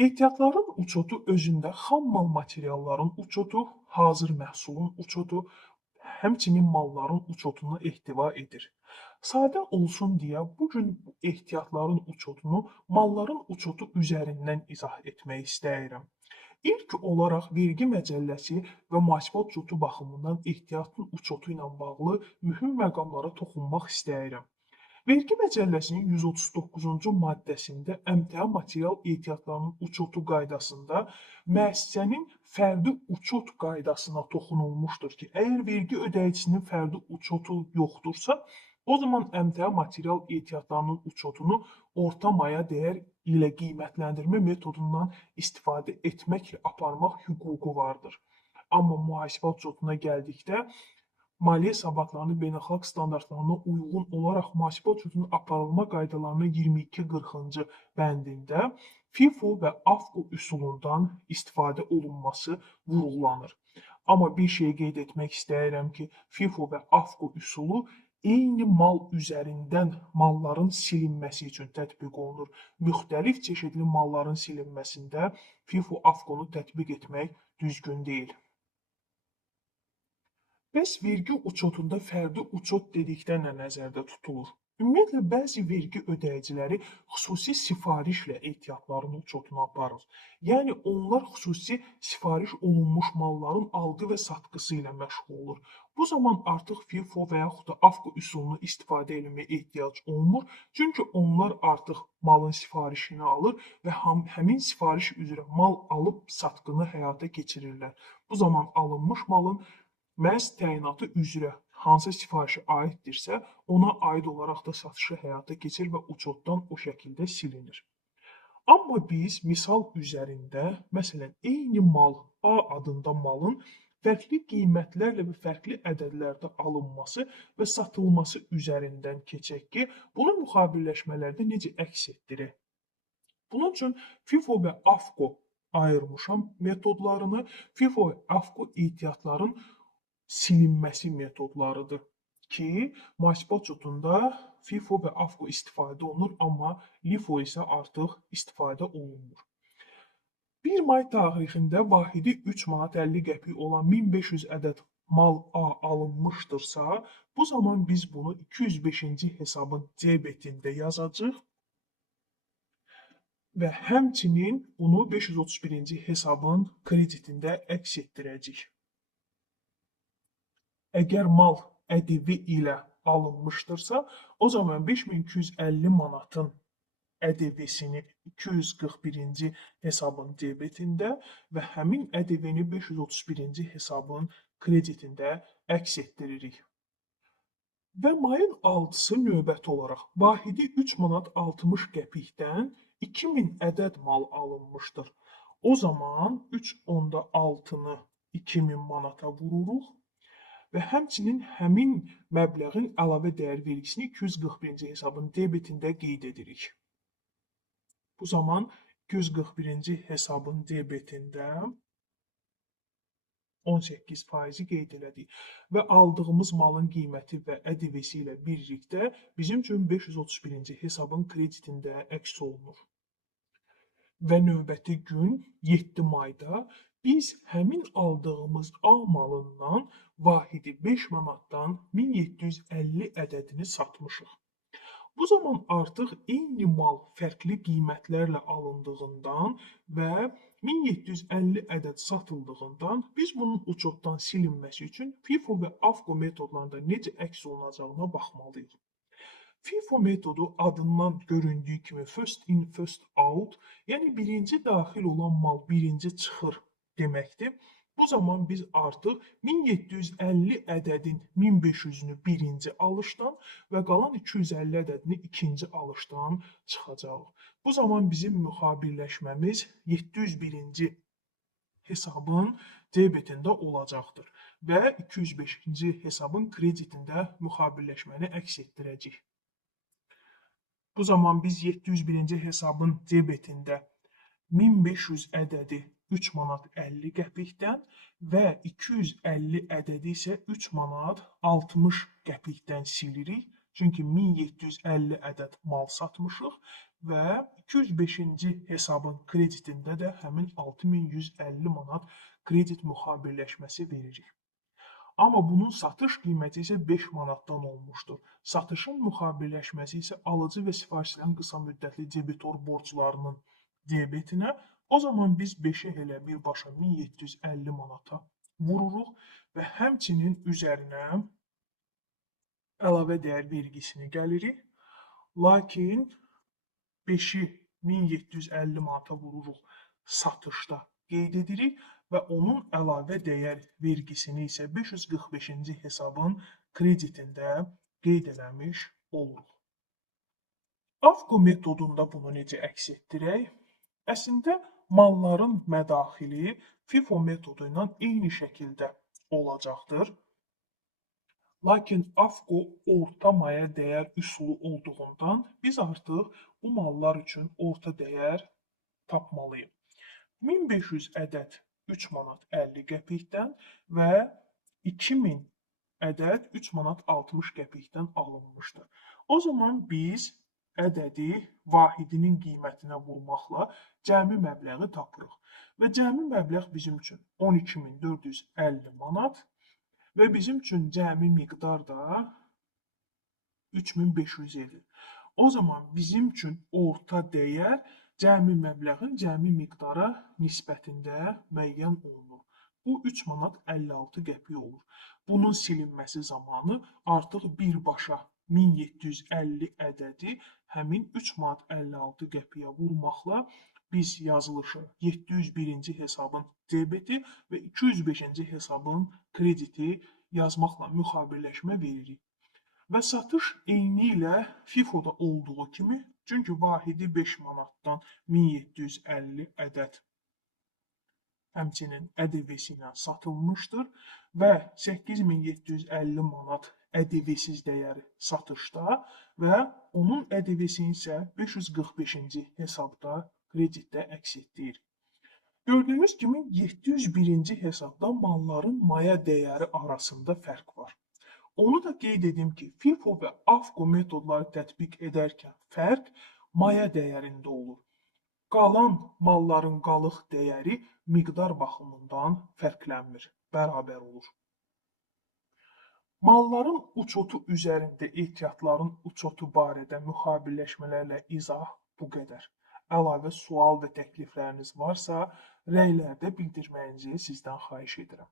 Ehtiyatların uçotu özündə xam mal materialların uçotu, hazır məhsulun uçotu, həmçinin malların uçotunu ehtiva edir. Sadə olsun deyə bu gün bu ehtiyatların uçotunu malların uçotu üzərindən izah etmək istəyirəm. İlk olaraq vergi məcəlləsi və mühasibat uçotu baxımından ehtiyatın uçotu ilə bağlı mühüm məqamlara toxunmaq istəyirəm. Vergi Məcəlləsinin 139-cu maddəsində əmtia material ehtiyatlarının uçotu qaydasında müəssisənin fərdi uçot qaydasına toxunulmuşdur ki, əgər vergi ödəyicisinin fərdi uçotu yoxdursa, o zaman əmtia material ehtiyatlarının uçotunu orta maya dəyər ilə qiymətləndirmə metodundan istifadə etməklə aparmaq hüququ vardır. Amma mühasibat uçotuna gəldikdə maliyyə hesabatlarının beynəlxalq standartlarına uyğun olaraq mühasibə uçotunun aparılma qaydalarının 22-40-cı bəndində FIFO və AFCO üsulundan istifadə olunması vurğulanır. Amma bir şey qeyd etmək istəyirəm ki, FIFO və AFCO üsulu eyni mal üzərindən malların silinməsi üçün tətbiq olunur. Müxtəlif çeşidli malların silinməsində FIFO, AFCO-nu tətbiq etmək düzgün deyil. Bəs vergi uçotunda fərdi uçot dedikdə nə nəzərdə tutulur? Ümumiyyətlə, bəzi vergi ödəyiciləri xüsusi sifarişlə ehtiyatların uçotunu aparır. Yəni, onlar xüsusi sifariş olunmuş malların alqı və satqısı ilə məşğul olur. Bu zaman artıq FIFO və yaxud da AFCO üsulunu istifadə etməyə ehtiyac olmur, çünki onlar artıq malın sifarişini alır və həmin sifariş üzrə mal alıb satqını həyata keçirirlər. Bu zaman alınmış malın məhz təyinatı üzrə hansı sifarişə aiddirsə, ona aid olaraq da satışı həyata keçir və uçotdan o şəkildə silinir. Amma biz misal üzərində, məsələn, eyni mal, A adında malın fərqli qiymətlərlə və fərqli ədədlərdə alınması və satılması üzərindən keçək ki, bunu müxabirləşmələrdə necə əks etdirir? Bunun üçün FIFO və AFCO ayırmışam metodlarını. FIFO və AFCO ehtiyatların silinməsi metodlarıdır ki, mühasibə uçotunda FIFO və AFCO istifadə olunur, amma LIFO isə artıq istifadə olunmur. 1 may tarixində vahidi 3 manat 50 qəpik olan 1500 ədəd mal A alınmışdırsa, bu zaman biz bunu 205-ci hesabın debetində yazacağıq və həmçinin bunu 531-ci hesabın kreditində əks etdirəcəyik. Əgər mal ƏDV ilə alınmışdırsa, o zaman 5250 manatın ƏDV-sini 241-ci hesabın debetində və həmin ƏDV-ni 531-ci hesabın kreditində əks etdiririk. Və mayın 6-sı növbəti olaraq vahidi 3 manat 60 qəpikdən 2000 ədəd mal alınmışdır. O zaman 3.6-nı 2000 manata vururuq və həmçinin həmin məbləğin əlavə dəyər vergisini 241-ci hesabın debetində qeyd edirik. Bu zaman 241-ci hesabın debetində 18% qeyd elədik və aldığımız malın qiyməti və ƏDV-si ilə birlikdə bizim üçün 531-ci hesabın kreditində əks olunur. Və növbəti gün 7 mayda biz həmin aldığımız A malından vahidi 5 manatdan 1750 ədədini satmışıq. Bu zaman artıq eyni mal fərqli qiymətlərlə alındığından və 1750 ədəd satıldığından biz bunun uçotdan silinməsi üçün FIFO və AFCO metodlarında necə əks olunacağına baxmalıyıq. FIFO metodu adından göründüyü kimi first in, first out, yəni birinci daxil olan mal birinci çıxır deməkdir. Bu zaman biz artıq 1750 ədədin 1500-ünü birinci alışdan və qalan 250 ədədini ikinci alışdan çıxacağıq. Bu zaman bizim müxabirləşməmiz 701-ci hesabın debetində olacaqdır və 205-ci hesabın kreditində müxabirləşməni əks etdirəcəyik. Bu zaman biz 701-ci hesabın debetində 1500 ədədi 3 manat 50 qəpikdən və 250 ədədi isə 3 manat 60 qəpikdən silirik. Çünki 1750 ədəd mal satmışıq və 205-ci hesabın kreditində də həmin 6150 manat kredit müxabirləşməsi veririk. Amma bunun satış qiyməti isə 5 manatdan olmuşdur. Satışın müxabirləşməsi isə alıcı və sifarişçilərin qısa müddətli debitor borclarının debitinə, o zaman biz 5-i elə birbaşa 1750 manata vururuq və həmçinin üzərinə əlavə dəyər vergisini gəlirik. Lakin 5-i 1750 manata vururuq satışda qeyd edirik və onun əlavə dəyər vergisini isə 545-ci hesabın kreditində qeyd eləmiş oluruq. AFCO metodunda bunu necə əks etdirək? Əslində malların mədaxili FIFO metodu ilə eyni şəkildə olacaqdır. Lakin AFCO orta maya dəyər üsulu olduğundan biz artıq bu mallar üçün orta dəyər tapmalıyıq. 1500 ədəd 3 manat 50 qəpikdən və 2000 ədəd 3 manat 60 qəpikdən alınmışdır. O zaman biz ədədi vahidinin qiymətinə vurmaqla cəmi məbləği tapırıq. Və cəmi məbləğ bizim üçün 12450 manat və bizim üçün cəmi miqdar da 3500 edir. O zaman bizim üçün orta dəyər cəmi məbləğin cəmi miqdara nisbətində müəyyən olunur. Bu 3 manat 56 qəpik olur. Bunun silinməsi zamanı artıq birbaşa 1750 ədədi həmin 3 manat 56 qəpiyə vurmaqla biz yazılışı 701-ci hesabın debeti və 205-ci hesabın krediti yazmaqla müxabirləşmə veririk. Və satış eyni ilə FIFO-da olduğu kimi, çünki vahidi 5 manatdan 1750 ədəd həmçinin ƏDV-si ilə satılmışdır və 8750 manat ƏDV-siz dəyəri satışda və onun ƏDV-sini isə 545-ci hesabda kreditdə əks etdirir. Gördüyünüz kimi 701-ci hesabda malların maya dəyəri arasında fərq var. Onu da qeyd edim ki, FIFO və AFCO metodları tətbiq edərkən fərq maya dəyərində olur. Qalan malların qalıq dəyəri miqdar baxımından fərqlənmir, bərabər olur. Malların uçotu üzərində ehtiyatların uçotu barədə müxabirləşmələrlə izah bu qədər. Əlavə sual və təklifləriniz varsa, rəylərdə bildirməyinizi sizdən xahiş edirəm.